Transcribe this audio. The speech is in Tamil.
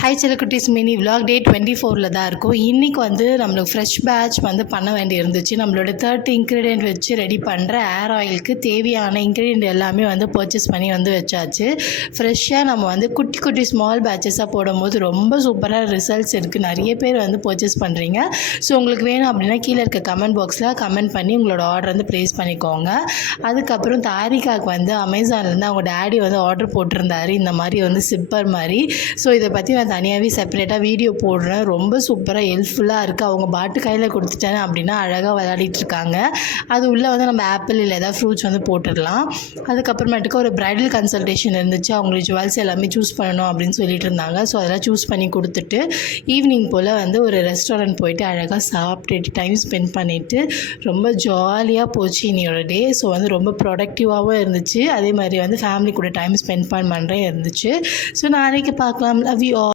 ஹாய் செல்லக்குட்டீஸ், மினி விலாக் டே 24 தான் இருக்கும். இன்றைக்கி வந்து நம்மளுக்கு ஃப்ரெஷ் பேட்ச் வந்து பண்ண வேண்டி இருந்துச்சு. நம்மளோட 30 இன்க்ரீடியன்ட் வச்சு ரெடி பண்ணுற ஏர் ஆயிலுக்கு தேவையான இன்க்ரீடியன்ட் எல்லாமே வந்து பர்ச்சேஸ் பண்ணி வந்து வச்சாச்சு. ஃப்ரெஷ்ஷாக நம்ம வந்து குட்டி குட்டி ஸ்மால் பேட்சஸாக போடும்போது ரொம்ப சூப்பராக ரிசல்ட்ஸ் இருக்குது. நிறைய பேர் வந்து பர்ச்சேஸ் பண்ணுறீங்க. ஸோ உங்களுக்கு வேணும் அப்படின்னா கீழே இருக்க கமெண்ட் பாக்ஸில் கமெண்ட் பண்ணி உங்களோட ஆர்டர் வந்து ப்ளேஸ் பண்ணிக்கோங்க. அதுக்கப்புறம் தாரிகாவுக்கு வந்து அமேசான்லேருந்து அவங்க டேடி வந்து ஆர்டர் போட்டிருந்தாரு, இந்த மாதிரி வந்து சிப்பர் மாதிரி. ஸோ இதை பற்றி நான் தனியாகவே செப்பரேட்டாக வீடியோ போடுறேன். ரொம்ப சூப்பராக ஹெல்ப்ஃபுல்லாக இருக்குது. அவங்க பாட்டு கையில் கொடுத்துட்டேன் அப்படின்னா அழகாக விளையாடிட்டு இருக்காங்க. அது உள்ளே வந்து நம்ம ஆப்பிள் இல்லை ஏதாவது ஃப்ரூட்ஸ் வந்து போட்டுடலாம். அதுக்கப்புறமேட்டுக்கு ஒரு ப்ரைடல் கன்சல்டேஷன் இருந்துச்சு. அவங்களுக்கு ஜுவல்ஸ் எல்லாமே சூஸ் பண்ணணும் அப்படின்னு சொல்லிட்டு இருந்தாங்க. ஸோ அதெல்லாம் சூஸ் பண்ணி கொடுத்துட்டு ஈவினிங் போல் வந்து ஒரு ரெஸ்டாரண்ட் போயிட்டு அழகாக சாப்பிட்டுட்டு டைம் ஸ்பெண்ட் பண்ணிவிட்டு ரொம்ப ஜாலியாக போச்சு இன்னையோட டே. ஸோ வந்து ரொம்ப ப்ரொடக்டிவாகவும் இருந்துச்சு. அதே மாதிரி வந்து ஃபேமிலி கூட டைம் ஸ்பெண்ட் பண்ணுறேன் இருந்துச்சு. ஸோ நாளைக்கு பார்க்கலாம். Love you all.